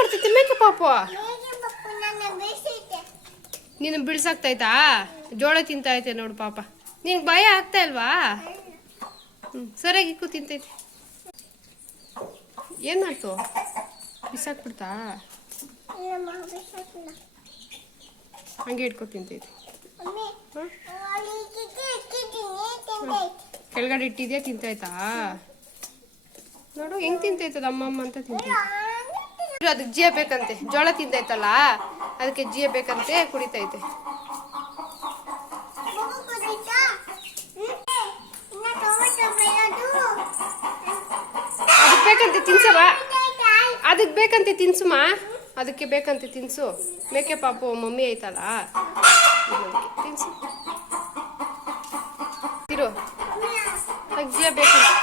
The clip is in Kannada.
ಮಾಡ್ತೈತೆ ಮೇಕೆ ಪಾಪು? ನೀನು ಬಿಡ್ಸಾಕ್ತಾಯ್ತಾ? ಜೋಳ ತಿಂತೈತೆ ನೋಡು ಪಾಪ. ನಿನ್ಗೆ ಭಯ ಆಗ್ತಾ ಇಲ್ವಾ? ಸರಿಯಾಗಿ ಇಕ್ಕು ತಿಂತೈತೆ. ಏನು ಮಾಡ್ತು? ಬಿಸಾಕ್ಬಿಡ್ತಾ? ಹಂಗೆ ಇಟ್ಕೊ ತಿಂತೈತೆ. ಕೆಳಗಡೆ ಇಟ್ಟಿದ್ಯಾ ತಿಂತಾಯ್ತಾ? ನೋಡು ಹೆಂಗ್ ತಿಂತೈತದ ಅಮ್ಮಮ್ಮ ಅಂತ ತಿಂತೈತೆ. ಅದಕ್ಕೆ ಜಿಯ ಬೇಕಂತೆ, ಜೋಳ ತಿಂತೈತಲ್ಲ ಅದಕ್ಕೆ ಜಿಯ ಬೇಕಂತೆ, ಕುಡಿತೈತೆ. ಅದಕ್ಕೆ ಬೇಕಂತೆ ತಿನ್ಸವ, ಅದಕ್ಕೆ ಬೇಕಂತೆ ತಿನ್ಸುಮ, ಅದಕ್ಕೆ ಬೇಕಂತೆ ತಿನ್ಸು. ಮೇಕೆ ಪಾಪು ಮಮ್ಮಿ ಐತಲ್ಲ ತಿನ್ಸು. ಇರು, ಅದಕ್ಕೆ ಜಿಯ ಬೇಕಂತೆ.